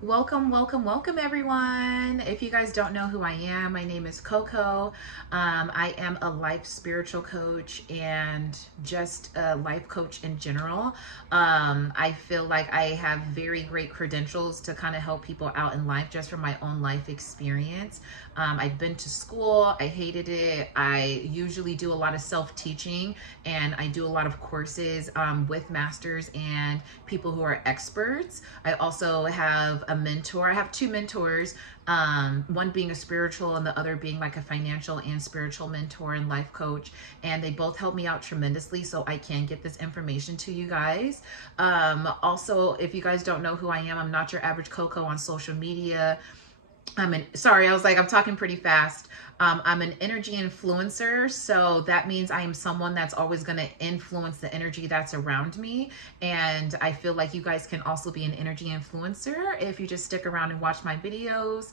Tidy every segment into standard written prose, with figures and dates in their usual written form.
Welcome, welcome, welcome, everyone. If you guys don't know who I am, my name is Coco. I am a life spiritual coach and just a life coach in general. I feel like I have very great credentials to kind of help people out in life just from my own life experience. I've been to school, I hated it. I usually do a lot of self-teaching and I do a lot of courses with masters and people who are experts. I also have a mentor. I have two mentors, one being a spiritual and the other being like a financial and spiritual mentor and life coach. And they both help me out tremendously so I can get this information to you guys. Also, if you guys don't know who I am, I'm not your average Coco on social media. Sorry, I'm talking pretty fast. I'm an energy influencer, so that means I am someone that's always going to influence the energy that's around me. And I feel like you guys can also be an energy influencer if you just stick around and watch my videos.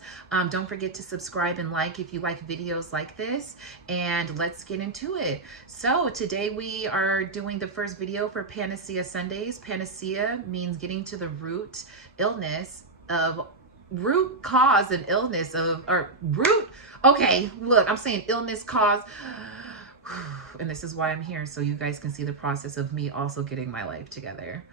Don't forget to subscribe and like if you like videos like this, and let's get into it. So today we are doing the first video for Panacea Sundays. Panacea means getting to the root cause and illness of, or root, okay, look, I'm saying illness cause, and this is why I'm here, so you guys can see the process of me also getting my life together.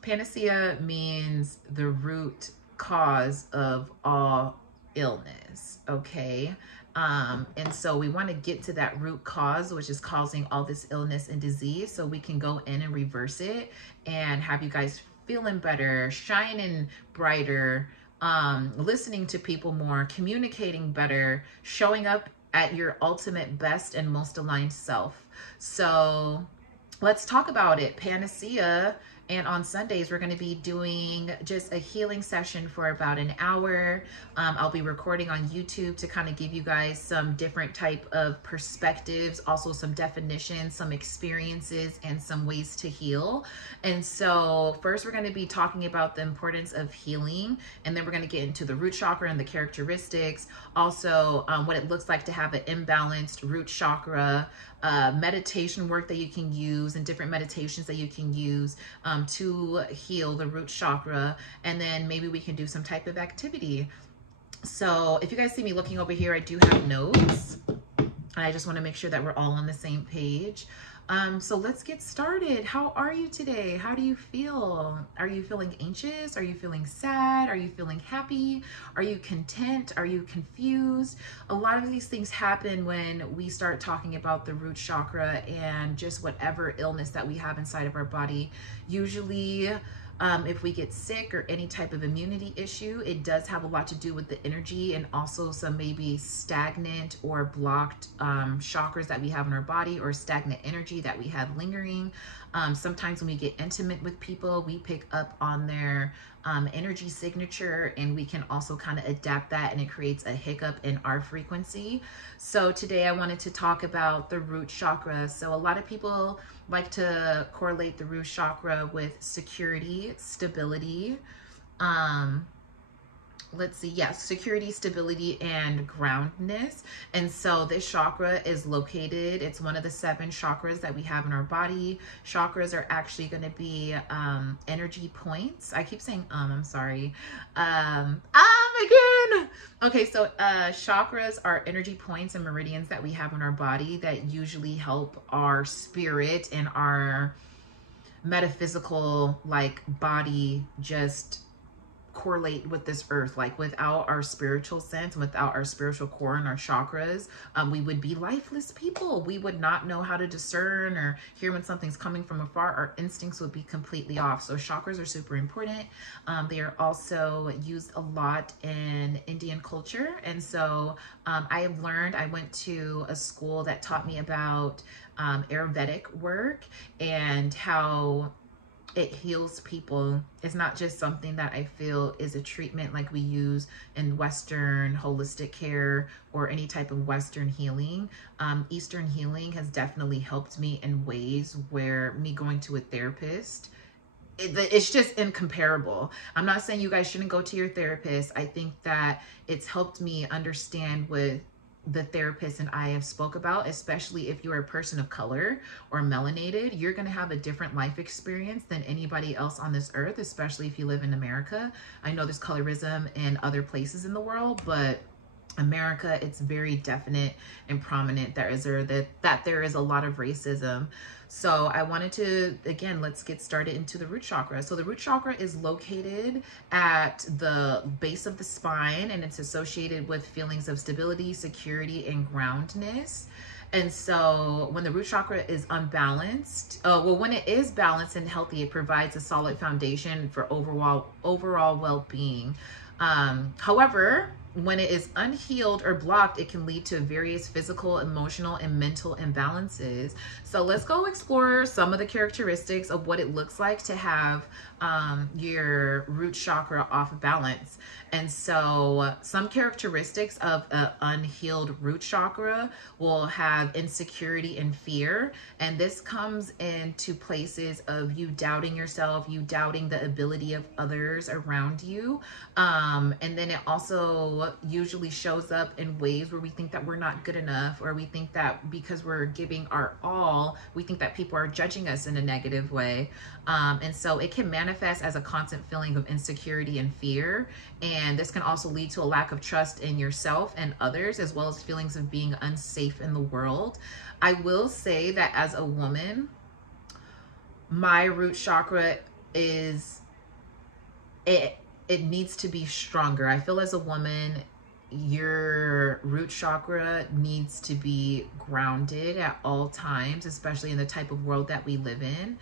Panacea means the root cause of all illness, okay? And so we want to get to that root cause, which is causing all this illness and disease, so we can go in and reverse it and have you guys feeling better, shining brighter, listening to people more, communicating better, showing up at your ultimate best and most aligned self. So let's talk about it. Panacea. And on Sundays, we're going to be doing just a healing session for about an hour. I'll be recording on YouTube to kind of give you guys some different type of perspectives, also some definitions, some experiences, and some ways to heal. And so first, we're going to be talking about the importance of healing. And then we're going to get into the root chakra and the characteristics. Also, what it looks like to have an imbalanced root chakra, meditation work that you can use and different meditations that you can use to heal the root chakra, and then maybe we can do some type of activity. So if you guys see me looking over here, I do have notes. I just want to make sure that we're all on the same page. So let's get started. How are you today? How do you feel? Are you feeling anxious? Are you feeling sad? Are you feeling happy? Are you content? Are you confused? A lot of these things happen when we start talking about the root chakra and just whatever illness that we have inside of our body. Usually, if we get sick or any type of immunity issue, it does have a lot to do with the energy and also some maybe stagnant or blocked chakras that we have in our body, or stagnant energy that we have lingering. Sometimes when we get intimate with people, we pick up on their energy signature, and we can also kind of adapt that, and it creates a hiccup in our frequency. So today I wanted to talk about the root chakra. So a lot of people like to correlate the root chakra with security, stability, let's see, yes, security, stability, and groundedness. And so this chakra is located, it's one of the 7 chakras that we have in our body. Chakras are actually going to be energy points. I keep saying I'm sorry. Again. Okay, so chakras are energy points and meridians that we have in our body that usually help our spirit and our metaphysical like body just correlate with this earth. Like without our spiritual sense, without our spiritual core and our chakras, we would be lifeless people. We would not know how to discern or hear when something's coming from afar. Our instincts would be completely off. So chakras are super important. They are also used a lot in Indian culture. And so I have learned, I went to a school that taught me about Ayurvedic work and how it heals people. It's not just something that I feel is a treatment like we use in Western holistic care or any type of Western healing. Eastern healing has definitely helped me in ways where me going to a therapist, it's just incomparable. I'm not saying you guys shouldn't go to your therapist. I think that it's helped me understand the therapist and I have spoke about, especially if you're a person of color or melanated, you're going to have a different life experience than anybody else on this earth, especially if you live in America. I know there's colorism in other places in the world, but America, it's very definite and prominent that there is a lot of racism. So I wanted to, again, let's get started into the root chakra. So the root chakra is located at the base of the spine, and it's associated with feelings of stability, security, and groundedness. And so when the root chakra is unbalanced, when it is balanced and healthy, it provides a solid foundation for overall well-being. However, when it is unhealed or blocked, it can lead to various physical, emotional, and mental imbalances. So let's go explore some of the characteristics of what it looks like to have your root chakra off balance. And so some characteristics of an unhealed root chakra will have insecurity and fear. And this comes into places of you doubting yourself, you doubting the ability of others around you. And then it also usually shows up in ways where we think that we're not good enough, or we think that because we're giving our all, we think that people are judging us in a negative way. And so it can manifest as a constant feeling of insecurity and fear. And this can also lead to a lack of trust in yourself and others, as well as feelings of being unsafe in the world. I will say that as a woman, my root chakra is, it needs to be stronger. I feel as a woman, your root chakra needs to be grounded at all times, especially in the type of world that we live in.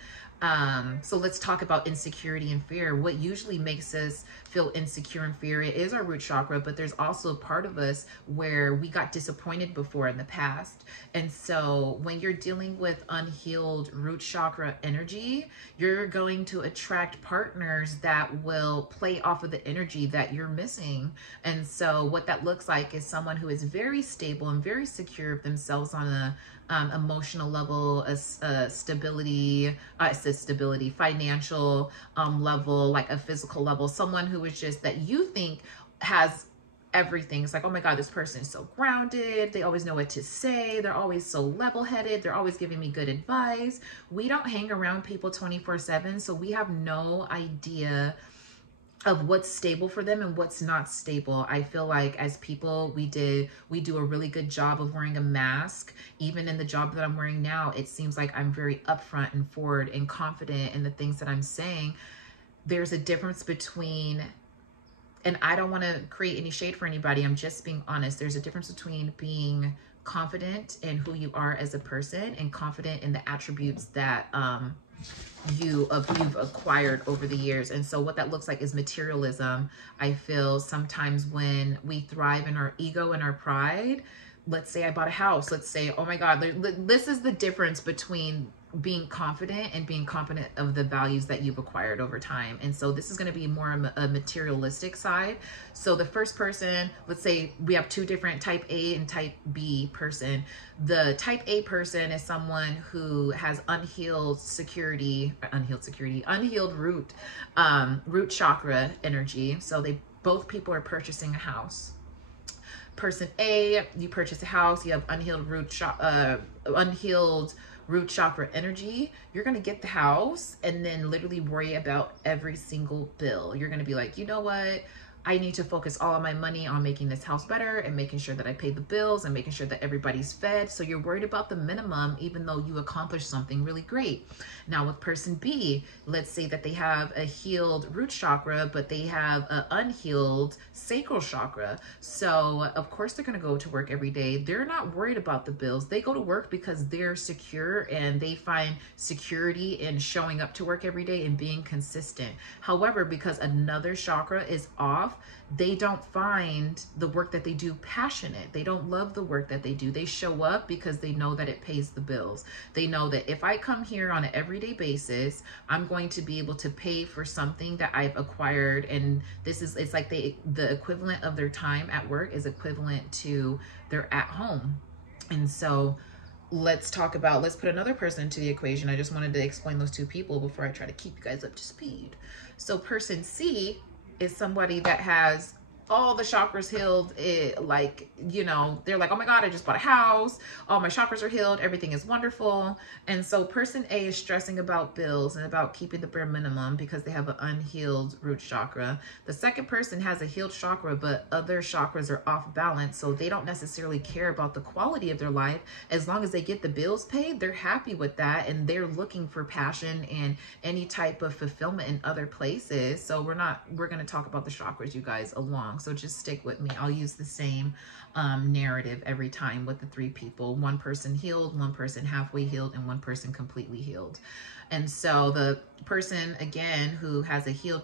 So let's talk about insecurity and fear. What usually makes us feel insecure and fear, it is our root chakra, but there's also a part of us where we got disappointed before in the past. And so when you're dealing with unhealed root chakra energy, you're going to attract partners that will play off of the energy that you're missing. And so what that looks like is someone who is very stable and very secure of themselves on a emotional level, stability, financial level, like a physical level, someone who is just that you think has everything. It's like, oh my God, this person is so grounded. They always know what to say. They're always so level-headed. They're always giving me good advice. We don't hang around people 24/7, so we have no idea of what's stable for them and what's not stable. I feel like as people, we do a really good job of wearing a mask. Even in the job that I'm wearing now, it seems like I'm very upfront and forward and confident in the things that I'm saying. There's a difference between, and I don't want to create any shade for anybody, I'm just being honest. There's a difference between being confident in who you are as a person and confident in the attributes that you've acquired over the years. And so what that looks like is materialism. I feel sometimes when we thrive in our ego and our pride, let's say I bought a house, let's say, oh my God, this is the difference between being confident and being confident of the values that you've acquired over time. And so this is going to be more a materialistic side. So the first person, let's say we have two different type A and type B person. The type A person is someone who has unhealed root chakra energy. So both people are purchasing a house. Person A, you purchase a house, you have unhealed root chakra energy. You're going to get the house and then literally worry about every single bill. You're going to be like, you know what? I need to focus all of my money on making this house better and making sure that I pay the bills and making sure that everybody's fed. So you're worried about the minimum, even though you accomplished something really great. Now with person B, let's say that they have a healed root chakra, but they have an unhealed sacral chakra. So of course they're going to go to work every day. They're not worried about the bills. They go to work because they're secure and they find security in showing up to work every day and being consistent. However, because another chakra is off, they don't find the work that they do passionate. They don't love the work that they do. They show up because they know that it pays the bills. They know that if I come here on an everyday basis, I'm going to be able to pay for something that I've acquired. And it's like the equivalent of their time at work is equivalent to their at home. And so let's put another person into the equation. I just wanted to explain those two people before I try to keep you guys up to speed. So person C is somebody that has all the chakras healed, like, you know, they're like, oh my God, I just bought a house, all my chakras are healed, everything is wonderful. And so person A is stressing about bills and about keeping the bare minimum because they have an unhealed root chakra. The second person has a healed chakra, but other chakras are off balance, so they don't necessarily care about the quality of their life. As long as they get the bills paid, they're happy with that, and they're looking for passion and any type of fulfillment in other places. So we're going to talk about the chakras, you guys, along. So just stick with me. I'll use the same narrative every time with the three people. One person healed, one person halfway healed, and one person completely healed. And so the person, again, who has a healed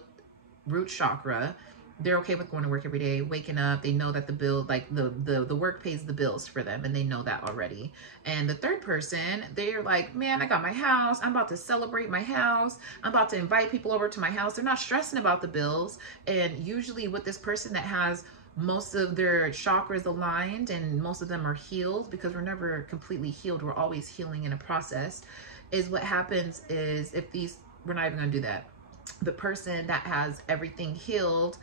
root chakra, they're okay with going to work every day, waking up. They know that the bill, like the work pays the bills for them, and they know that already. And the third person, they're like, man, I got my house. I'm about to celebrate my house. I'm about to invite people over to my house. They're not stressing about the bills. And usually with this person that has most of their chakras aligned and most of them are healed, because we're never completely healed, we're always healing in a process, is what happens is, if these, we're not even going to do that. The person that has everything healed,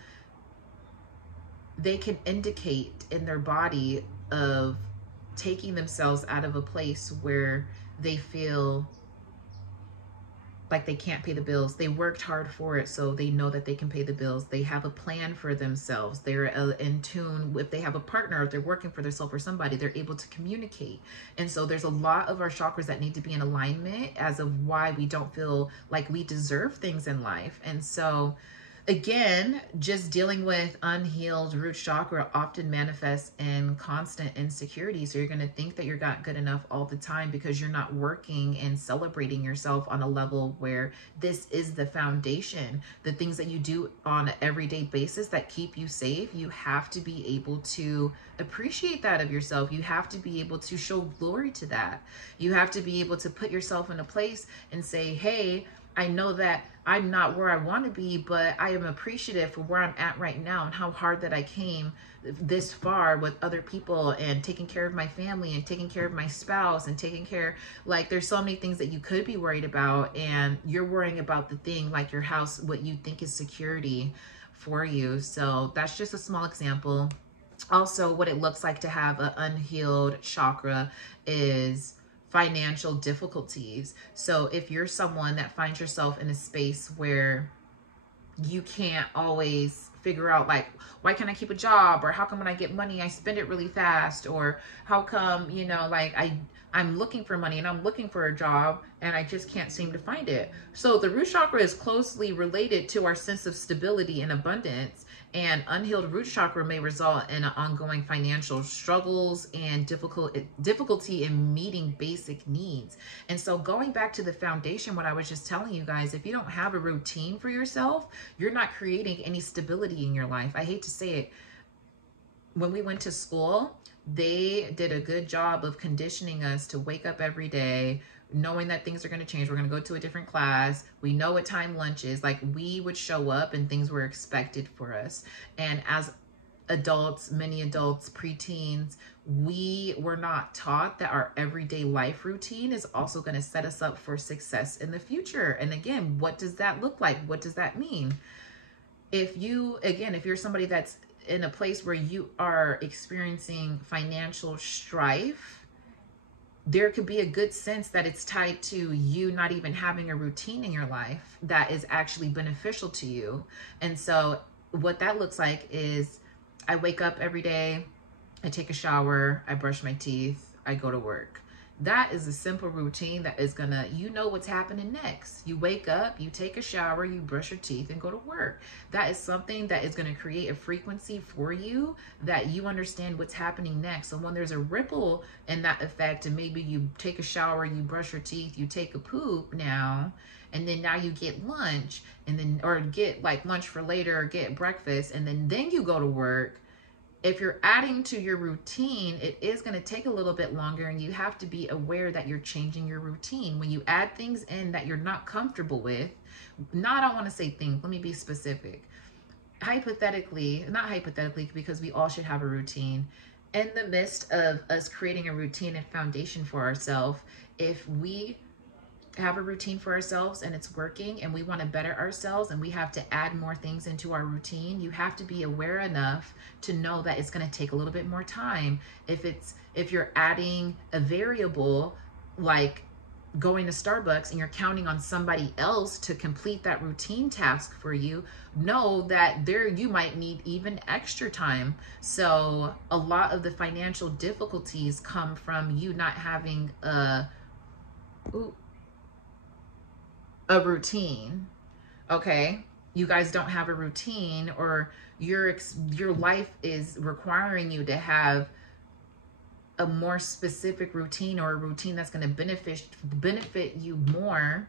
they can indicate in their body of taking themselves out of a place where they feel like they can't pay the bills. They worked hard for it, so they know that they can pay the bills. They have a plan for themselves. They're in tune. If they have a partner, if they're working for themselves or somebody, they're able to communicate. And so there's a lot of our chakras that need to be in alignment as of why we don't feel like we deserve things in life. And so again, just dealing with unhealed root chakra often manifests in constant insecurity. So you're going to think that you're not good enough all the time because you're not working and celebrating yourself on a level where this is the foundation. The things that you do on an everyday basis that keep you safe, you have to be able to appreciate that of yourself. You have to be able to show glory to that. You have to be able to put yourself in a place and say, hey, I know that I'm not where I want to be, but I am appreciative for where I'm at right now and how hard that I came this far with other people and taking care of my family and taking care of my spouse and taking care, like, there's so many things that you could be worried about, and you're worrying about the thing like your house, what you think is security for you. So that's just a small example. Also, what it looks like to have an unhealed chakra is financial difficulties. So if you're someone that finds yourself in a space where you can't always figure out, like, why can't I keep a job, or how come when I get money I spend it really fast, or how come, you know, like I'm looking for money and I'm looking for a job and I just can't seem to find it. So the root chakra is closely related to our sense of stability and abundance, and unhealed root chakra may result in ongoing financial struggles and difficulty in meeting basic needs. And so going back to the foundation, what I was just telling you guys, if you don't have a routine for yourself, you're not creating any stability in your life. I hate to say it. When we went to school, they did a good job of conditioning us to wake up every day knowing that things are going to change. We're going to go to a different class. We know what time lunch is. Like, we would show up and things were expected for us. And as adults, many adults, preteens, we were not taught that our everyday life routine is also going to set us up for success in the future. And again, what does that look like? What does that mean? If you're somebody that's in a place where you are experiencing financial strife, there could be a good sense that it's tied to you not even having a routine in your life that is actually beneficial to you. And so what that looks like is, I wake up every day, I take a shower, I brush my teeth, I go to work. That is a simple routine that is gonna, you know what's happening next. You wake up, you take a shower, you brush your teeth, and go to work. That is something that is gonna create a frequency for you that you understand what's happening next. So when there's a ripple in that effect, and maybe you take a shower, you brush your teeth, you take a poop now, and then now you get lunch, and then, or get like lunch for later, or get breakfast, and then you go to work. If you're adding to your routine, it is going to take a little bit longer, and you have to be aware that you're changing your routine. When you add things in that you're not comfortable with, I don't want to say things, let me be specific. Hypothetically, not hypothetically, because we all should have a routine. In the midst of us creating a routine and foundation for ourselves, if we have a routine for ourselves and it's working and we want to better ourselves and we have to add more things into our routine, you have to be aware enough to know that it's going to take a little bit more time. If you're adding a variable like going to Starbucks and you're counting on somebody else to complete that routine task for you, know that there you might need even extra time. So a lot of the financial difficulties come from you not having a routine. Okay, you guys don't have a routine, or your life is requiring you to have a more specific routine, or a routine that's going to benefit you more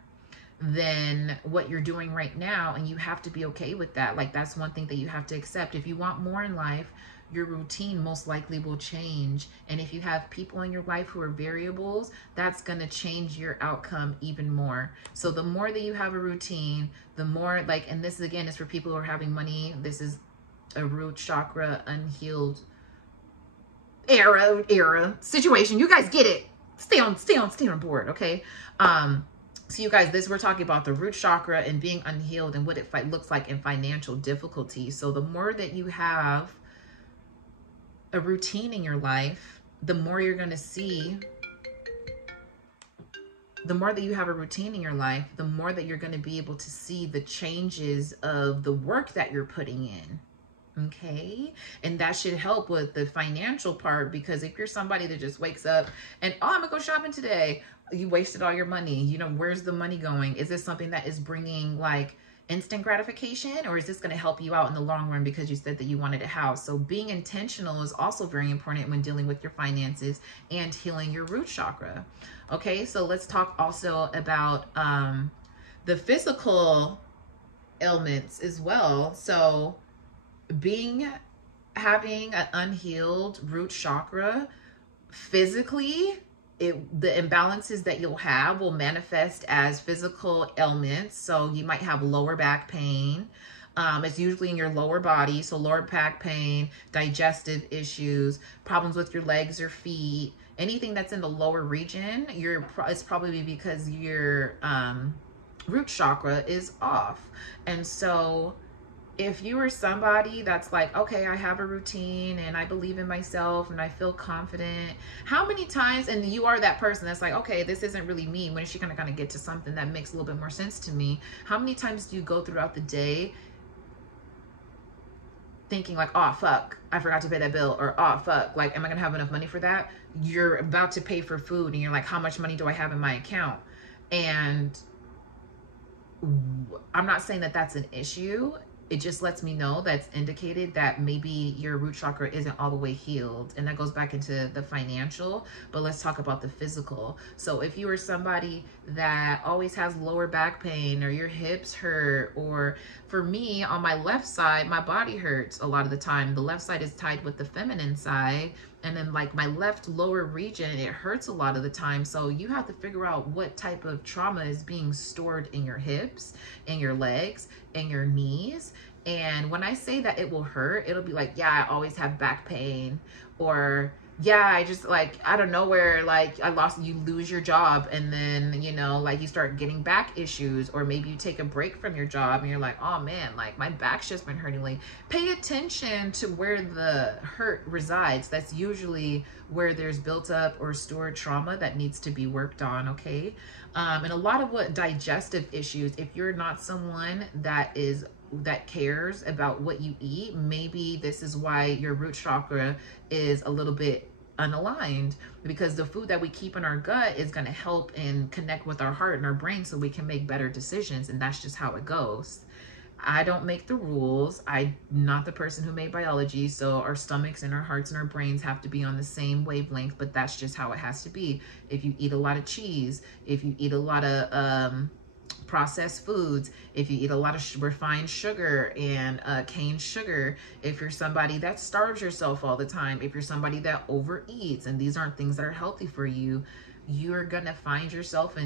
than what you're doing right now. And you have to be okay with that. Like, that's one thing that you have to accept. If you want more in life, your routine most likely will change. And if you have people in your life who are variables, that's going to change your outcome even more. So the more that you have a routine, the more, like, and this again is for people who are having money. This is a root chakra unhealed era situation. You guys get it. Stay on board, okay? So you guys, we're talking about the root chakra and being unhealed and what it looks like in financial difficulty. So the more that you have a routine in your life, the more you're going to see. The more that you have a routine in your life, the more that you're going to be able to see the changes of the work that you're putting in. Okay, and that should help with the financial part, because if you're somebody that just wakes up and, oh, I'm gonna go shopping today, you wasted all your money. You know, where's the money going? Is this something that is bringing like instant gratification, or is this going to help you out in the long run because you said that you wanted a house? So being intentional is also very important when dealing with your finances and healing your root chakra. Okay, so let's talk also about the physical ailments as well. So having an unhealed root chakra physically, the imbalances that you'll have will manifest as physical ailments. So you might have lower back pain. It's usually in your lower body. So lower back pain, digestive issues, problems with your legs or feet, anything that's in the lower region, it's probably because your root chakra is off. And so if you are somebody that's like, okay, I have a routine and I believe in myself and I feel confident, how many times, and you are that person that's like, okay, this isn't really me, when is she gonna kind of get to something that makes a little bit more sense to me? How many times do you go throughout the day thinking like, oh fuck, I forgot to pay that bill, or oh fuck, like, am I gonna have enough money for that? You're about to pay for food and you're like, how much money do I have in my account? And I'm not saying that that's an issue. It just lets me know, that's indicated that maybe your root chakra isn't all the way healed. And that goes back into the financial, but let's talk about the physical. So if you are somebody that always has lower back pain, or your hips hurt, or for me on my left side, my body hurts a lot of the time. The left side is tied with the feminine side. And then like my left lower region, it hurts a lot of the time. So you have to figure out what type of trauma is being stored in your hips, in your legs, in your knees. And when I say that it will hurt, it'll be like, yeah, I always have back pain, or yeah, I just like, out of nowhere, like you lose your job, and then, you know, like you start getting back issues, or maybe you take a break from your job and you're like, oh man, like my back's just been hurting. Like, pay attention to where the hurt resides. That's usually where there's built up or stored trauma that needs to be worked on. Okay. And a lot of what digestive issues, if you're not someone that cares about what you eat, maybe this is why your root chakra is a little bit unaligned, because the food that we keep in our gut is going to help and connect with our heart and our brain so we can make better decisions. And that's just how it goes. I don't make the rules. I'm not the person who made biology. So our stomachs and our hearts and our brains have to be on the same wavelength, but that's just how it has to be. If you eat a lot of cheese, if you eat a lot of processed foods, if you eat a lot of refined sugar and cane sugar, if you're somebody that starves yourself all the time, if you're somebody that overeats, and these aren't things that are healthy for you, you're gonna find yourself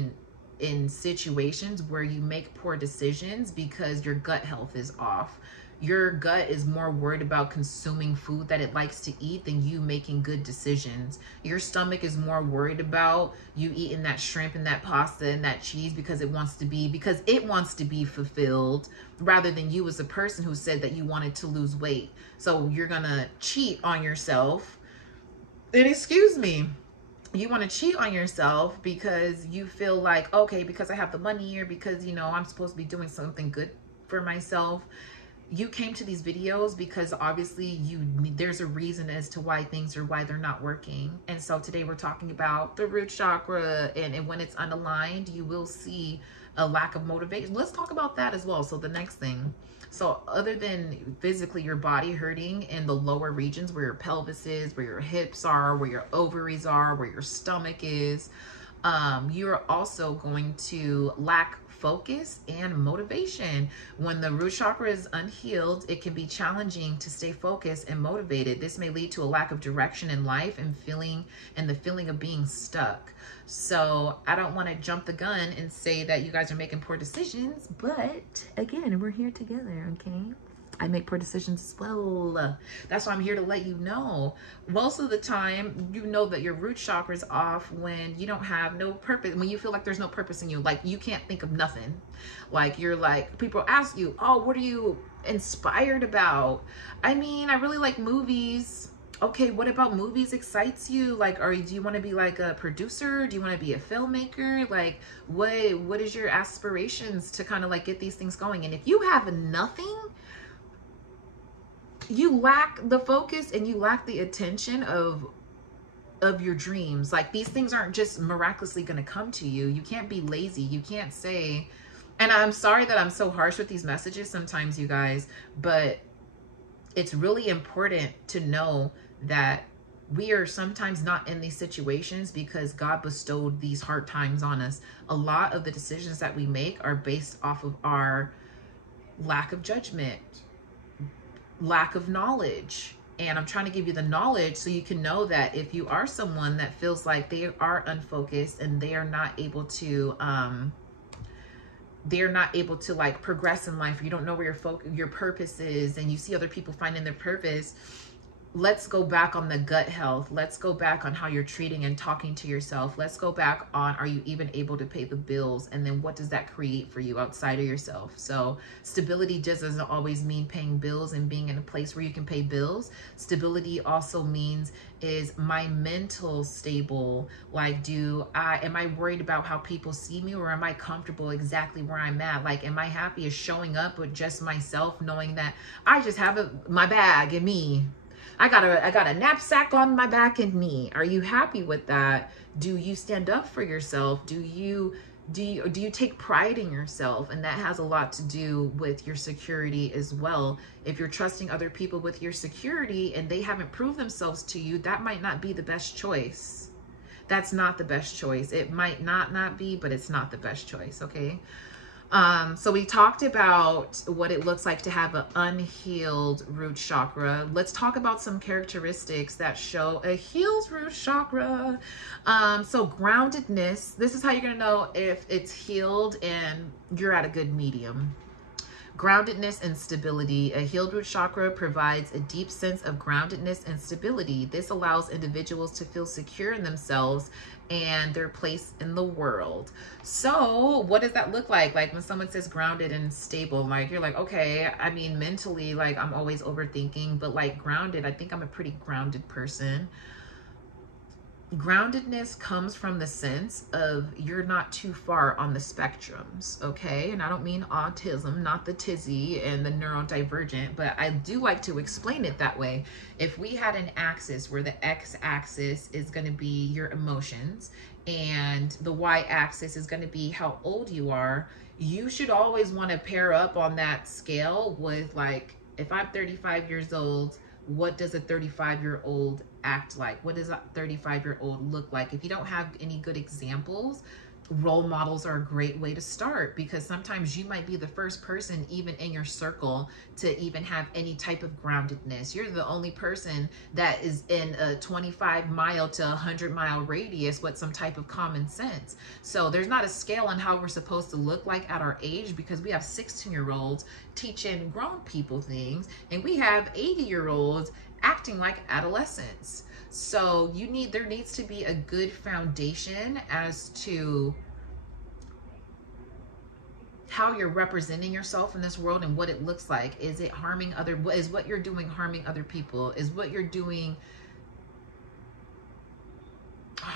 in situations where you make poor decisions because your gut health is off. Your gut is more worried about consuming food that it likes to eat than you making good decisions. Your stomach is more worried about you eating that shrimp and that pasta and that cheese because it wants to be fulfilled, rather than you as a person who said that you wanted to lose weight. So you're gonna cheat on yourself. And excuse me, you want to cheat on yourself because you feel like, okay, because I have the money, or because, I'm supposed to be doing something good for myself. You came to these videos because obviously there's a reason as to why they're not working. And so today we're talking about the root chakra, and when it's unaligned, you will see a lack of motivation. Let's talk about that as well. So the next thing, so other than physically your body hurting in the lower regions where your pelvis is, where your hips are, where your ovaries are, where your stomach is, you're also going to lack focus and motivation. When the root chakra is unhealed, it can be challenging to stay focused and motivated. This may lead to a lack of direction in life and the feeling of being stuck. So I don't want to jump the gun and say that you guys are making poor decisions, but again, we're here together, okay? I make poor decisions as well. That's why I'm here to let you know. Most of the time, you know that your root chakra is off when you don't have no purpose, when you feel like there's no purpose in you, like you can't think of nothing. Like you're like, people ask you, oh, what are you inspired about? I mean, I really like movies. Okay, what about movies excites you? Like, do you want to be like a producer? Do you want to be a filmmaker? Like, what is your aspirations to kind of like get these things going? And if you have nothing, you lack the focus and you lack the attention of your dreams. Like, these things aren't just miraculously going to come to you. You can't be lazy. You can't say, and I'm sorry that I'm so harsh with these messages sometimes, you guys, but it's really important to know that we are sometimes not in these situations because God bestowed these hard times on us. A lot of the decisions that we make are based off of our lack of judgment, lack of knowledge. And I'm trying to give you the knowledge so you can know that if you are someone that feels like they are unfocused and they are not able to like progress in life, you don't know where your purpose is, and you see other people finding their purpose, let's go back on the gut health. Let's go back on how you're treating and talking to yourself. Let's go back on, are you even able to pay the bills? And then what does that create for you outside of yourself? So stability just doesn't always mean paying bills and being in a place where you can pay bills. Stability also means, is my mental stable? Like, am I worried about how people see me, or am I comfortable exactly where I'm at? Like, am I happy as showing up with just myself, knowing that I just have my bag and me? I got a knapsack on my back and me. Are you happy with that? Do you stand up for yourself? Do you take pride in yourself? And that has a lot to do with your security as well. If you're trusting other people with your security and they haven't proved themselves to you, that might not be the best choice. That's not the best choice. It might not be, but it's not the best choice, okay? So we talked about what it looks like to have an unhealed root chakra. Let's talk about some characteristics that show a healed root chakra. So groundedness, this is how you're going to know if it's healed and you're at a good medium. Groundedness and stability. A healed root chakra provides a deep sense of groundedness and stability. This allows individuals to feel secure in themselves and their place in the world. So what does that look like? Like when someone says grounded and stable, like you're like, okay, I mean, mentally, like I'm always overthinking, but like grounded, I think I'm a pretty grounded person. Groundedness comes from the sense of you're not too far on the spectrums, okay? And I don't mean autism, not the tizzy and the neurodivergent, but I do like to explain it that way. If we had an axis where the x-axis is going to be your emotions and the y-axis is going to be how old you are, you should always want to pair up on that scale with, like, if I'm 35 years old, what does a 35-year-old act like? What does a 35-year-old look like? If you don't have any good examples, role models are a great way to start, because sometimes you might be the first person even in your circle to even have any type of groundedness. You're the only person that is in a 25-mile to 100-mile radius with some type of common sense. So there's not a scale on how we're supposed to look like at our age, because we have 16-year-olds teaching grown people things, and we have 80-year-olds acting like adolescents. So there needs to be a good foundation as to how you're representing yourself in this world and what it looks like. Is it harming is what you're doing harming other people? Is what you're doing,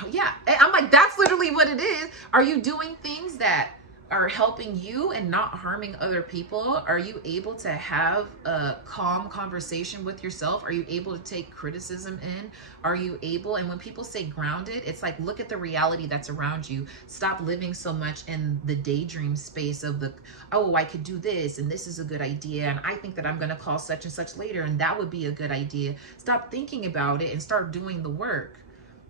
yeah, I'm like, that's literally what it is. Are you doing things that are helping you and not harming other people? Are you able to have a calm conversation with yourself? Are you able to take criticism in? Are you able, and when people say grounded, it's like, look at the reality that's around you. Stop living so much in the daydream space of the, oh, I could do this, and this is a good idea, and I think that I'm going to call such and such later, and that would be a good idea. Stop thinking about it and start doing the work.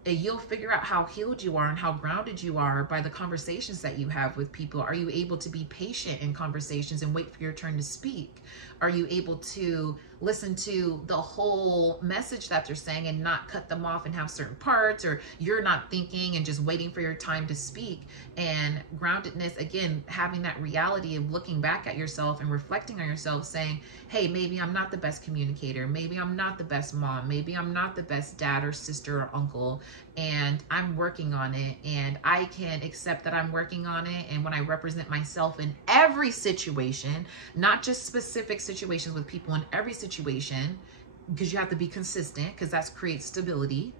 And you'll figure out how healed you are and how grounded you are by the conversations that you have with people. Are you able to be patient in conversations and wait for your turn to speak? Are you able to listen to the whole message that they're saying and not cut them off and have certain parts, or you're not thinking and just waiting for your time to speak? And groundedness, again, having that reality of looking back at yourself and reflecting on yourself, saying, hey, maybe I'm not the best communicator. Maybe I'm not the best mom. Maybe I'm not the best dad or sister or uncle. And I'm working on it, and I can accept that I'm working on it. And when I represent myself in every situation, not just specific situations with people, in every situation, because you have to be consistent, because that creates stability.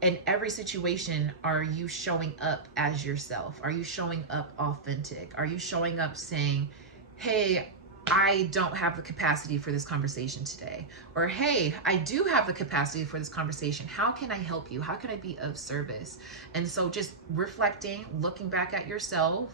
In every situation, are you showing up as yourself? Are you showing up authentic? Are you showing up saying, hey, I don't have the capacity for this conversation today? Or, hey, I do have the capacity for this conversation. How can I help you? How can I be of service? And so just reflecting, looking back at yourself,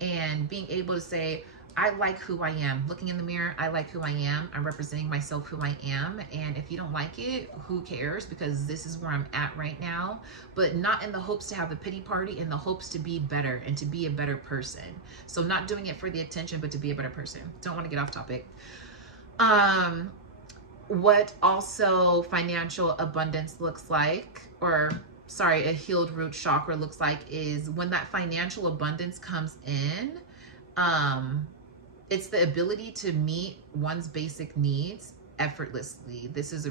and being able to say, I like who I am. Looking in the mirror, I like who I am. I'm representing myself, who I am. And if you don't like it, who cares? Because this is where I'm at right now. But not in the hopes to have a pity party, in the hopes to be better and to be a better person. So not doing it for the attention, but to be a better person. Don't want to get off topic. What also financial abundance looks like, or sorry, a healed root chakra looks like, is when that financial abundance comes in, it's the ability to meet one's basic needs effortlessly. This is a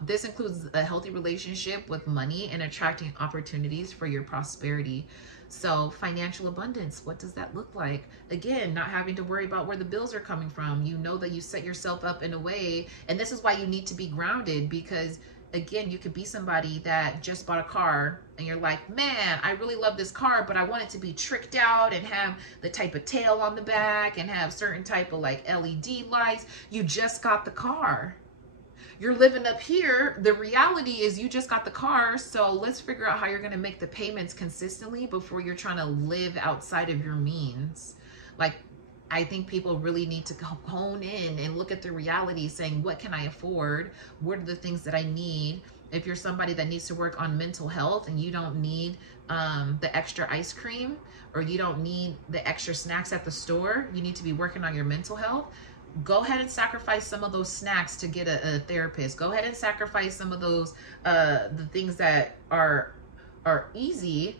this includes a healthy relationship with money and attracting opportunities for your prosperity. So financial abundance, what does that look like? Again, not having to worry about where the bills are coming from. You know that you set yourself up in a way, and this is why you need to be grounded, because again, you could be somebody that just bought a car and you're like, man, I really love this car, but I want it to be tricked out and have the type of tail on the back and have certain type of like LED lights. You just got the car. You're living up here. The reality is you just got the car. So let's figure out how you're going to make the payments consistently before you're trying to live outside of your means. Like, I think people really need to hone in and look at the reality, saying, what can I afford? What are the things that I need? If you're somebody that needs to work on mental health and you don't need the extra ice cream, or you don't need the extra snacks at the store, you need to be working on your mental health. Go ahead and sacrifice some of those snacks to get a therapist. Go ahead and sacrifice some of those, the things that are easy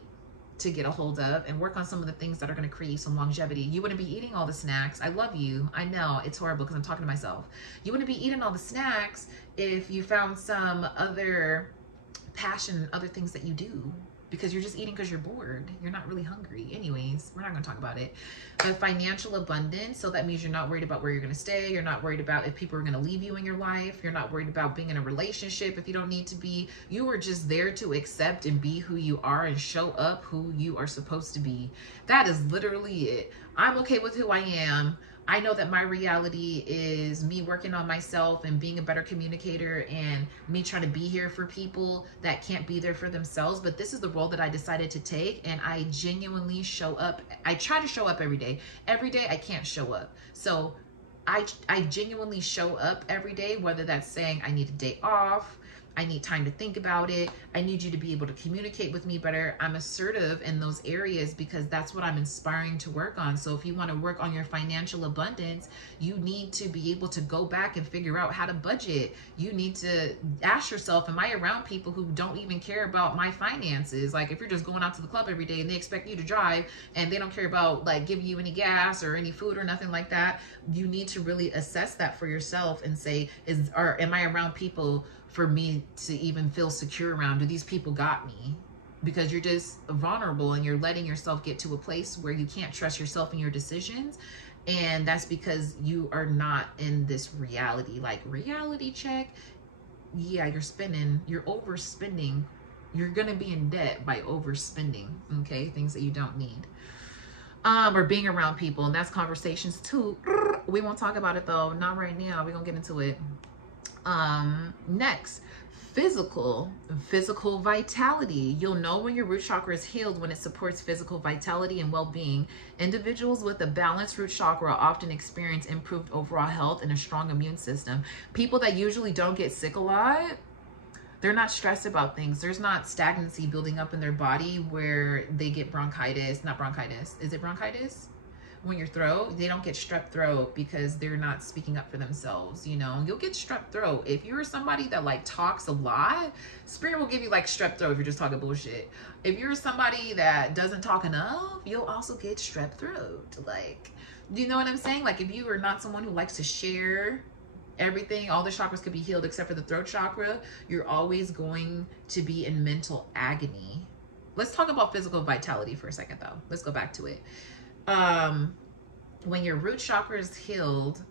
to get a hold of, and work on some of the things that are going to create some longevity. You wouldn't be eating all the snacks. I love you. I know it's horrible because I'm talking to myself. You wouldn't be eating all the snacks if you found some other passion, other things that you do, because you're just eating because you're bored. You're not really hungry. Anyways, we're not going to talk about it. But financial abundance, so that means you're not worried about where you're going to stay. You're not worried about if people are going to leave you in your life. You're not worried about being in a relationship if you don't need to be. You are just there to accept and be who you are and show up who you are supposed to be. That is literally it. I'm okay with who I am. I know that my reality is me working on myself and being a better communicator, and me trying to be here for people that can't be there for themselves. But this is the role that I decided to take, and I genuinely show up. I try to show up every day. Every day I can't show up. So I genuinely show up every day, whether that's saying I need a day off, I need time to think about it. I need you to be able to communicate with me better. I'm assertive in those areas because that's what I'm inspiring to work on. So if you want to work on your financial abundance, you need to be able to go back and figure out how to budget. You need to ask yourself, am I around people who don't even care about my finances? Like if you're just going out to the club every day and they expect you to drive and they don't care about like giving you any gas or any food or nothing like that, you need to really assess that for yourself and say, am I around people for me to even feel secure around? Do these people got me? Because you're just vulnerable and you're letting yourself get to a place where you can't trust yourself in your decisions. And that's because you are not in this reality. Like reality check. Yeah, you're spending, you're overspending. You're going to be in debt by overspending. Okay. Things that you don't need. Or being around people. And that's conversations too. We won't talk about it though. Not right now. We're going to get into it. Next, physical vitality. You'll know when your root chakra is healed when it supports physical vitality and well-being. Individuals with a balanced root chakra often experience improved overall health and a strong immune system. People that usually don't get sick a lot, they're not stressed about things. There's not stagnancy building up in their body where they get bronchitis. Not bronchitis. Is it bronchitis? When your throat, they don't get strep throat because they're not speaking up for themselves. You know, you'll get strep throat if you're somebody that like talks a lot. Spirit will give you like strep throat if you're just talking bullshit. If you're somebody that doesn't talk enough, you'll also get strep throat. Like, you know what I'm saying? Like if you are not someone who likes to share everything, all the chakras could be healed except for the throat chakra, you're always going to be in mental agony. Let's talk about physical vitality for a second though. Let's go back to it. When your root chakra is healed,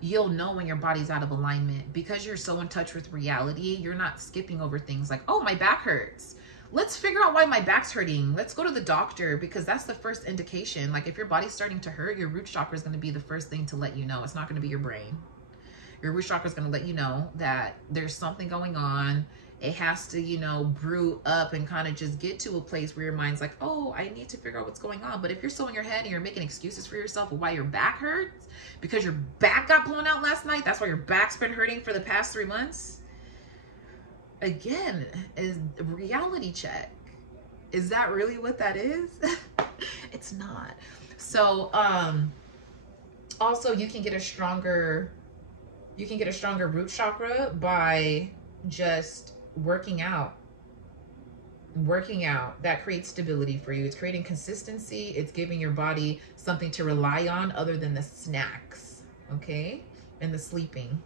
you'll know when your body's out of alignment because you're so in touch with reality. You're not skipping over things like, oh, my back hurts. Let's figure out why my back's hurting. Let's go to the doctor because that's the first indication. Like if your body's starting to hurt, your root chakra is going to be the first thing to let you know. It's not going to be your brain. Your root chakra is going to let you know that there's something going on. It has to, you know, brew up and kind of just get to a place where your mind's like, oh, I need to figure out what's going on. But if you're so in your head and you're making excuses for yourself of why your back hurts, because your back got blown out last night, that's why your back's been hurting for the past 3 months. Again, is reality check. Is that really what that is? It's not. So, also you can get a stronger root chakra by just working out. That creates stability for you. It's creating consistency. It's giving your body something to rely on other than the snacks, okay, and the sleeping.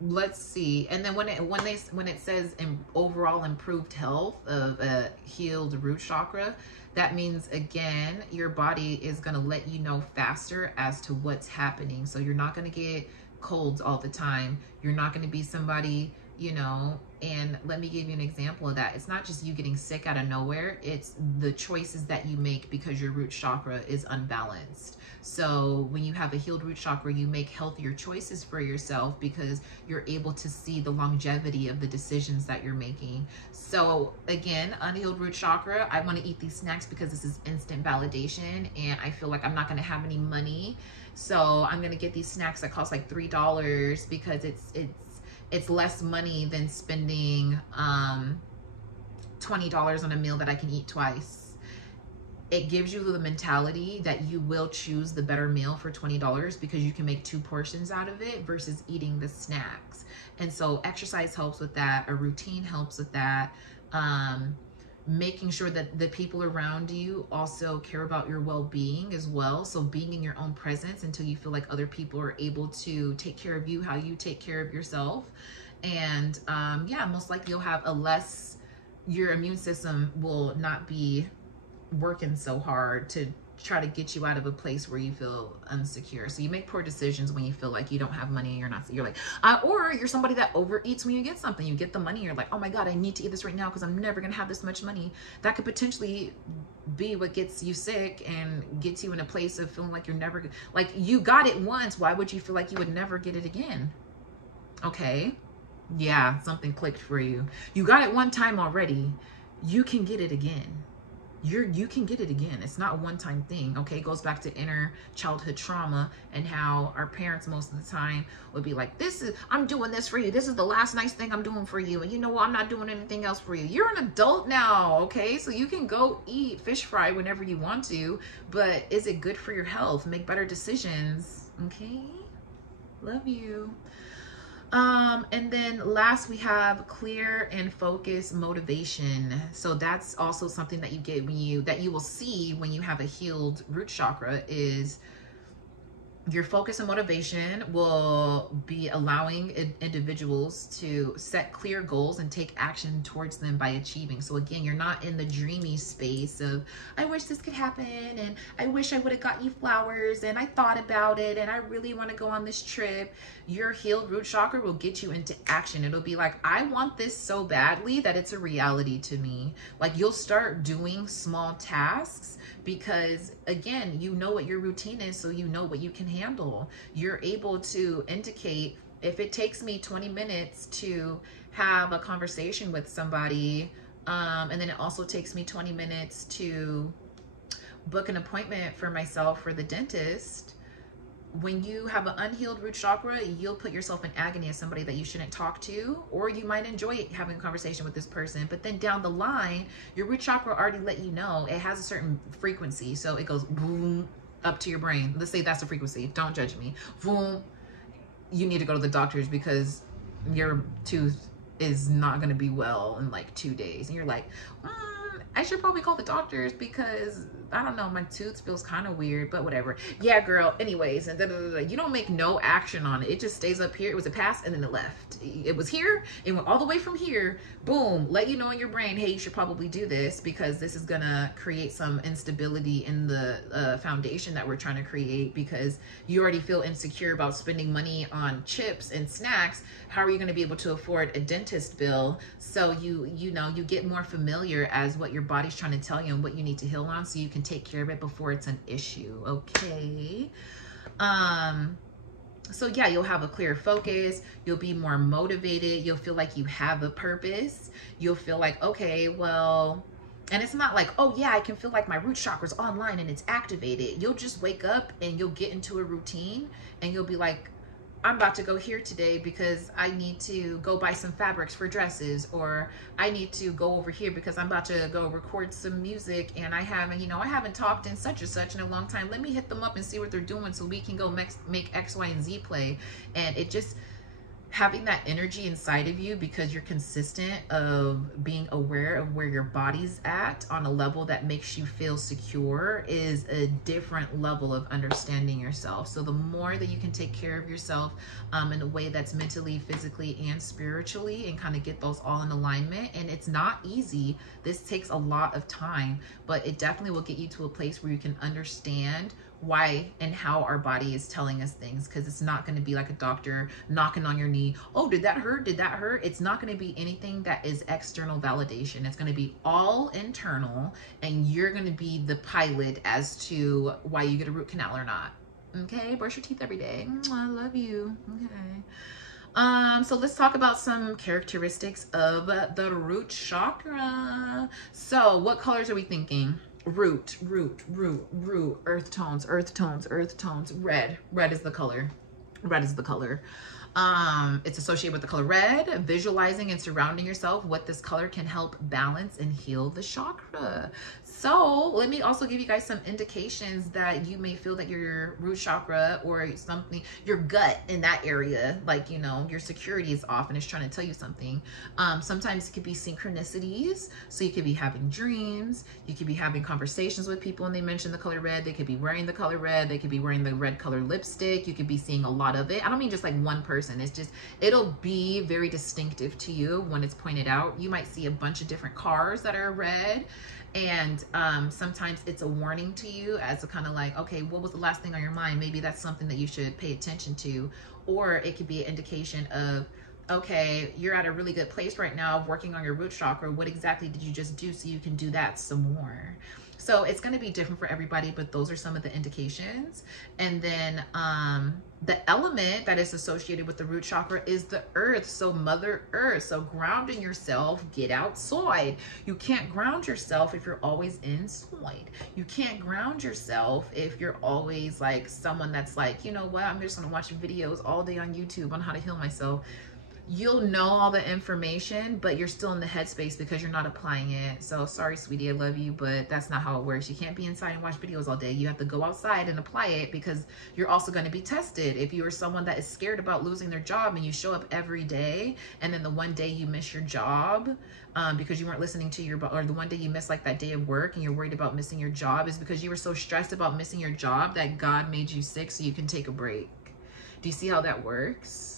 Let's see. And then when it says overall improved health of a healed root chakra, that means again your body is going to let you know faster as to what's happening. So you're not going to get colds all the time. You're not going to be somebody, you know, and let me give you an example of that. It's not just you getting sick out of nowhere. It's the choices that you make because your root chakra is unbalanced. So when you have a healed root chakra, you make healthier choices for yourself because you're able to see the longevity of the decisions that you're making. So again, unhealed root chakra, I want to eat these snacks because this is instant validation and I feel like I'm not going to have any money. So I'm going to get these snacks that cost like $3 because it's less money than spending $20 on a meal that I can eat twice. It gives you the mentality that you will choose the better meal for $20 because you can make 2 portions out of it versus eating the snacks. And so exercise helps with that. A routine helps with that. Making sure that the people around you also care about your well-being as well. So being in your own presence until you feel like other people are able to take care of you how you take care of yourself. And yeah, most likely you'll have your immune system will not be working so hard to try to get you out of a place where you feel insecure. So you make poor decisions when you feel like you don't have money, you're like, or you're somebody that overeats when you get something. You get the money, you're like, oh my God, I need to eat this right now because I'm never gonna have this much money. That could potentially be what gets you sick and gets you in a place of feeling like you're never, like you got it once, why would you feel like you would never get it again? Okay, yeah, something clicked for you. You got it one time already, you can get it again. you can get it again. It's not a one-time thing. Okay, it goes back to inner childhood trauma and how our parents most of the time would be like, I'm doing this for you, this is the last nice thing I'm doing for you, and you know what, I'm not doing anything else for you. You're an adult now, okay? So you can go eat fish fry whenever you want to, but is it good for your health? Make better decisions. Okay, love you. And then last, we have clear and focused motivation. So that's also something that you get that you will see when you have a healed root chakra, is your focus and motivation will be allowing individuals to set clear goals and take action towards them by achieving. So again, you're not in the dreamy space of, I wish this could happen, and I wish I would have got you flowers, and I thought about it, and I really want to go on this trip. Your healed root chakra will get you into action. It'll be like, I want this so badly that it's a reality to me. Like, you'll start doing small tasks because, again, you know what your routine is, so you know what you can handle. You're able to indicate, if it takes me 20 minutes to have a conversation with somebody, and then it also takes me 20 minutes to book an appointment for myself for the dentist. When you have an unhealed root chakra, you'll put yourself in agony as somebody that you shouldn't talk to, or you might enjoy having a conversation with this person, but then down the line, your root chakra already let you know it has a certain frequency. So it goes boom up to your brain. Let's say that's the frequency. Don't judge me. Boom. You need to go to the doctors because your tooth is not going to be well in like 2 days. And you're like, I should probably call the doctors because I don't know, my tooth feels kind of weird, but whatever. Yeah, girl. Anyways, and you don't make no action on it. It just stays up here. It was a pass and then it left. It was here. It went all the way from here. Boom. Let you know in your brain, hey, you should probably do this because this is going to create some instability in the foundation that we're trying to create, because you already feel insecure about spending money on chips and snacks. How are you going to be able to afford a dentist bill? So you get more familiar as what your body's trying to tell you and what you need to heal on, so you can take care of it before it's an issue. Okay. So yeah, you'll have a clear focus. You'll be more motivated. You'll feel like you have a purpose. You'll feel like, okay, well, and it's not like, oh yeah, I can feel like my root chakra's online and it's activated. You'll just wake up and you'll get into a routine and you'll be like, I'm about to go here today because I need to go buy some fabrics for dresses, or I need to go over here because I'm about to go record some music and I haven't talked in such and such in a long time. Let me hit them up and see what they're doing so we can go make X, Y, and Z play. And it just, having that energy inside of you because you're consistent of being aware of where your body's at on a level that makes you feel secure is a different level of understanding yourself. So the more that you can take care of yourself in a way that's mentally, physically, and spiritually, and kind of get those all in alignment. And it's not easy. This takes a lot of time, but it definitely will get you to a place where you can understand why and how our body is telling us things, because it's not going to be like a doctor knocking on your knee. Oh, did that hurt? Did that hurt? It's not going to be anything that is external validation. It's going to be all internal, and you're going to be the pilot as to why you get a root canal or not. Okay, brush your teeth every day. I love you. Okay. So let's talk about some characteristics of the root chakra. So what colors are we thinking? Root, earth tones, red is the color. It's associated with the color red. Visualizing and surrounding yourself with this color can help balance and heal the chakra. So let me also give you guys some indications that you may feel that your root chakra or something, your gut in that area, like, your security is off and it's trying to tell you something. Sometimes it could be synchronicities. So you could be having dreams. You could be having conversations with people and they mention the color red. They could be wearing the color red. They could be wearing the red color lipstick. You could be seeing a lot of it. I don't mean just like one person. It's just, it'll be very distinctive to you when it's pointed out. You might see a bunch of different cars that are red. And sometimes it's a warning to you as a kind of like, okay, what was the last thing on your mind? Maybe that's something that you should pay attention to. Or it could be an indication of, okay, you're at a really good place right now of working on your root chakra. What exactly did you just do so you can do that some more? So it's going to be different for everybody, but those are some of the indications. And then the element that is associated with the root chakra is the earth. So Mother Earth. So grounding yourself, get outside. You can't ground yourself if you're always inside. You can't ground yourself if you're always like someone that's like, you know what, I'm just gonna watch videos all day on YouTube on how to heal myself. You'll know all the information, but you're still in the headspace because you're not applying it. So sorry, sweetie, I love you, but that's not how it works. You can't be inside and watch videos all day. You have to go outside and apply it, because you're also going to be tested. If you are someone that is scared about losing their job and you show up every day, and then the one day you miss your job because you weren't listening to your, or the one day you miss like that day of work and you're worried about missing your job, is because you were so stressed about missing your job that God made you sick so you can take a break. Do you see how that works?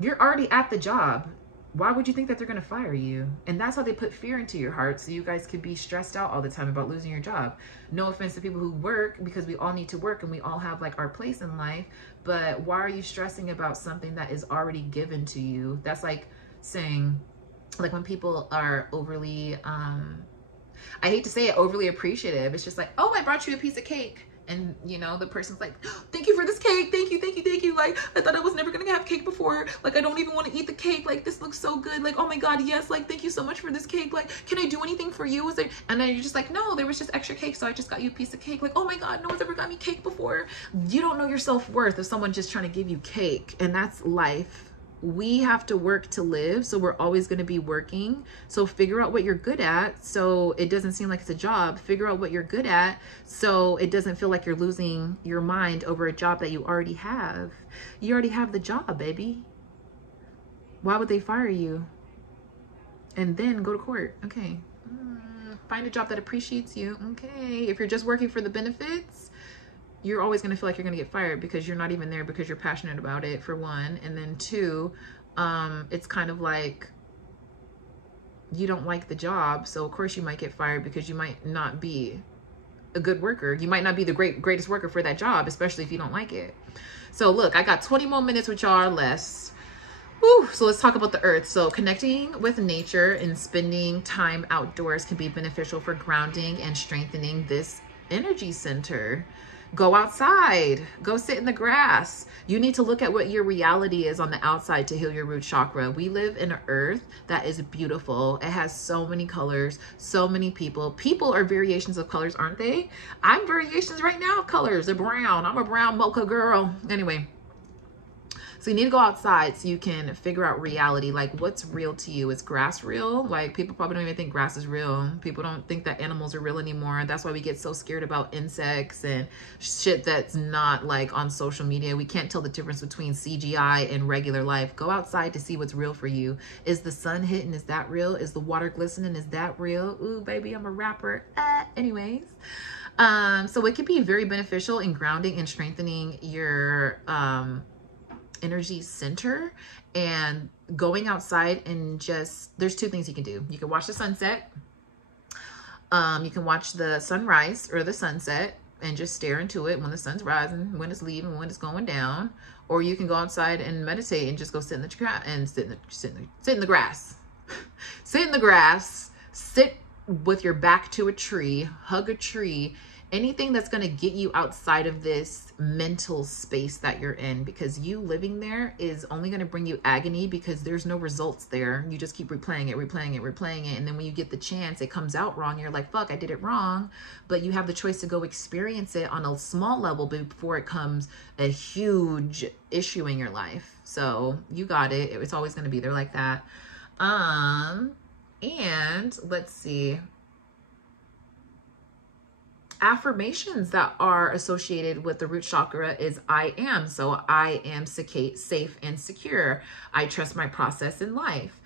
You're already at the job. Why would you think that they're going to fire you? And that's how they put fear into your heart, so you guys could be stressed out all the time about losing your job. No offense to people who work, because we all need to work and we all have like our place in life. But why are you stressing about something that is already given to you? That's like saying, like when people are overly, I hate to say it, overly appreciative. It's just like, oh, I brought you a piece of cake. And, you know, the person's like, oh, thank you for this cake. Thank you, thank you, thank you. Like, I thought I was never going to have cake before. Like, I don't even want to eat the cake. Like, this looks so good. Like, oh my God, yes. Like, thank you so much for this cake. Like, can I do anything for you? And then you're just like, no, there was just extra cake. So I just got you a piece of cake. Like, oh my God, no one's ever got me cake before. You don't know your self-worth if someone's just trying to give you cake. And that's life. We have to work to live, so we're always going to be working. So figure out what you're good at, so it doesn't seem like it's a job. Figure out what you're good at, so it doesn't feel like you're losing your mind over a job that you already have. You already have the job, baby. Why would they fire you? And then go to court. Okay. Find a job that appreciates you. Okay. If you're just working for the benefits, you're always going to feel like you're going to get fired, because you're not even there because you're passionate about it, for one. And then two, it's kind of like you don't like the job. So of course you might get fired, because you might not be a good worker. You might not be the greatest worker for that job, especially if you don't like it. So look, I got 20 more minutes with y'all or less. Whew, so let's talk about the earth. So connecting with nature and spending time outdoors can be beneficial for grounding and strengthening this energy center. Go outside, go sit in the grass. You need to look at what your reality is on the outside to heal your root chakra. We live in an earth that is beautiful. It has so many colors, so many people. People are variations of colors, aren't they? I'm variations right now of colors. They're brown. I'm a brown mocha girl. Anyway. So you need to go outside so you can figure out reality. Like, what's real to you? Is grass real? Like, people probably don't even think grass is real. People don't think that animals are real anymore. That's why we get so scared about insects and shit that's not like on social media. We can't tell the difference between CGI and regular life. Go outside to see what's real for you. Is the sun hitting? Is that real? Is the water glistening? Is that real? Ooh, baby, I'm a rapper. Anyways. So it can be very beneficial in grounding and strengthening your, energy center, and going outside and just, there's two things you can do. You can watch the sunset. You can watch the sunrise or the sunset and just stare into it when the sun's rising, when it's leaving, when it's going down. Or you can go outside and meditate and just go sit in the grass and sit in the grass. Sit in the grass, sit with your back to a tree, hug a tree, anything that's going to get you outside of this mental space that you're in, because you living there is only going to bring you agony, because there's no results there. You just keep replaying it. And then when you get the chance, it comes out wrong. You're like, fuck, I did it wrong. But you have the choice to go experience it on a small level before it comes a huge issue in your life. So you got it. It's always going to be there like that. And let's see. Affirmations that are associated with the root chakra is I am. So I am safe and secure. I trust my process in life.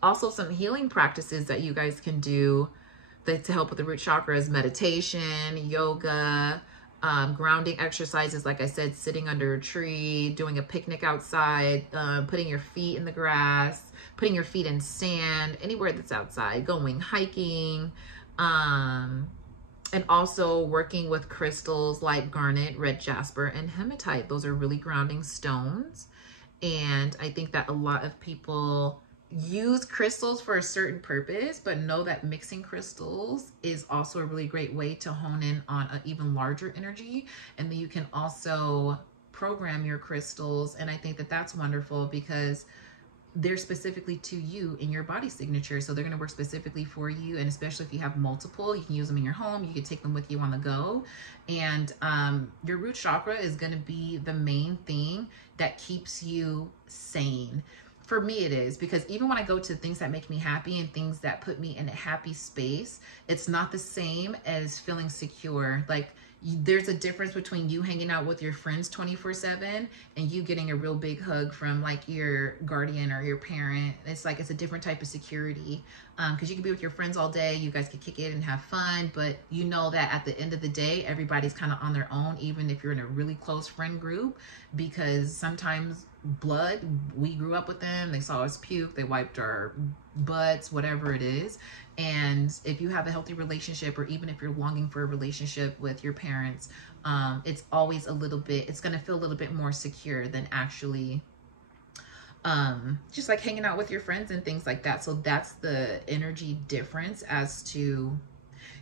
Also some healing practices that you guys can do to help with the root chakra is meditation, yoga, grounding exercises. Like I said, sitting under a tree, doing a picnic outside, putting your feet in the grass, putting your feet in sand, anywhere that's outside, going hiking, and also working with crystals like garnet, red jasper, and hematite. Those are really grounding stones. And I think that a lot of people use crystals for a certain purpose, but know that mixing crystals is also a really great way to hone in on an even larger energy. And then you can also program your crystals. And I think that that's wonderful because they're specifically to you in your body signature. So they're going to work specifically for you. And especially if you have multiple, you can use them in your home. You can take them with you on the go. And your root chakra is going to be the main thing that keeps you sane. For me, it is, because even when I go to things that make me happy and things that put me in a happy space, it's not the same as feeling secure. Like, there's a difference between you hanging out with your friends 24/7 and you getting a real big hug from like your guardian or your parent. It's like, it's a different type of security, because you can be with your friends all day, you guys can kick it and have fun, but you know that at the end of the day, everybody's kind of on their own, even if you're in a really close friend group, because sometimes blood, we grew up with them, they saw us puke, they wiped our butts, whatever it is. And if you have a healthy relationship, or even if you're longing for a relationship with your parents, it's always a little bit, it's going to feel a little bit more secure than actually just like hanging out with your friends and things like that. So that's the energy difference as to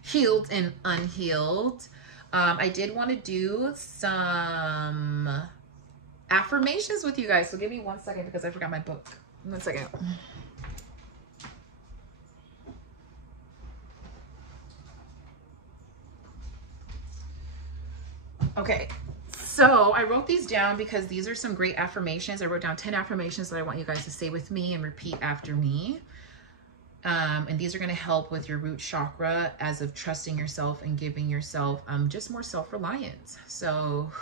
healed and unhealed. I did want to do some affirmations with you guys. So give me 1 second because I forgot my book. 1 second. Okay, so I wrote these down because these are some great affirmations. I wrote down 10 affirmations that I want you guys to say with me and repeat after me. And these are going to help with your root chakra as of trusting yourself and giving yourself just more self-reliance. So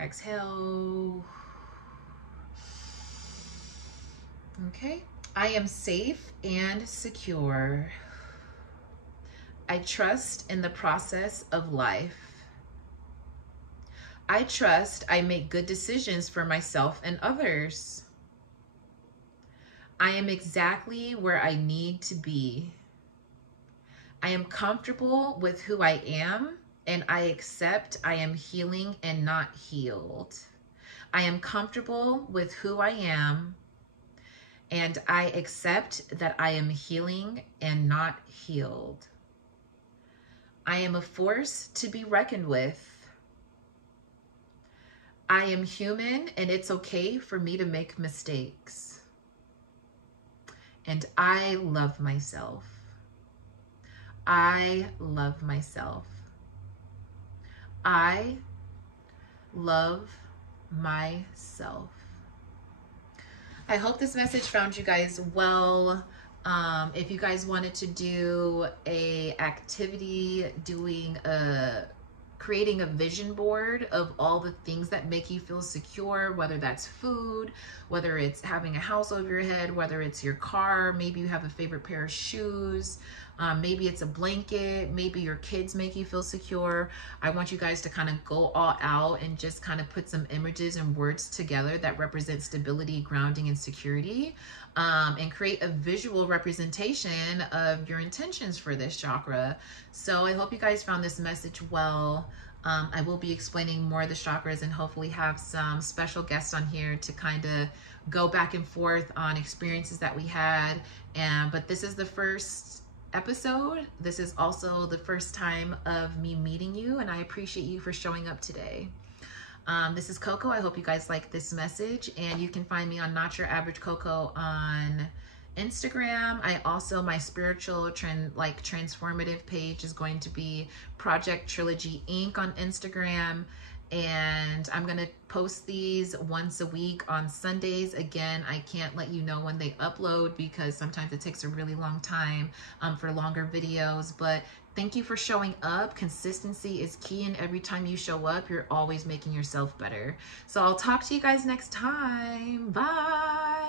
exhale. Okay. I am safe and secure. I trust in the process of life. I trust I make good decisions for myself and others. I am exactly where I need to be. I am comfortable with who I am, and I accept I am healing and not healed. I am comfortable with who I am, and I accept that I am healing and not healed. I am a force to be reckoned with. I am human, and it's okay for me to make mistakes. And I love myself. I love myself. I love myself. I hope this message found you guys well. If you guys wanted to do a activity, creating a vision board of all the things that make you feel secure, whether that's food, whether it's having a house over your head, whether it's your car, maybe you have a favorite pair of shoes, maybe it's a blanket, maybe your kids make you feel secure. I want you guys to kind of go all out and just kind of put some images and words together that represent stability, grounding, and security, and create a visual representation of your intentions for this chakra. So I hope you guys found this message well. I will be explaining more of the chakras and hopefully have some special guests on here to kind of go back and forth on experiences that we had. But this is the first episode. This is also the first time of me meeting you, and I appreciate you for showing up today. This is Coco. I hope you guys like this message, and you can find me on Not Your Average Coco on Instagram. I also, my spiritual transformative page is going to be Project Trilogy Inc. on Instagram, and I'm going to post these once a week on Sundays. Again, I can't let you know when they upload because sometimes it takes a really long time for longer videos, but thank you for showing up. Consistency is key, and every time you show up, you're always making yourself better. So I'll talk to you guys next time. Bye.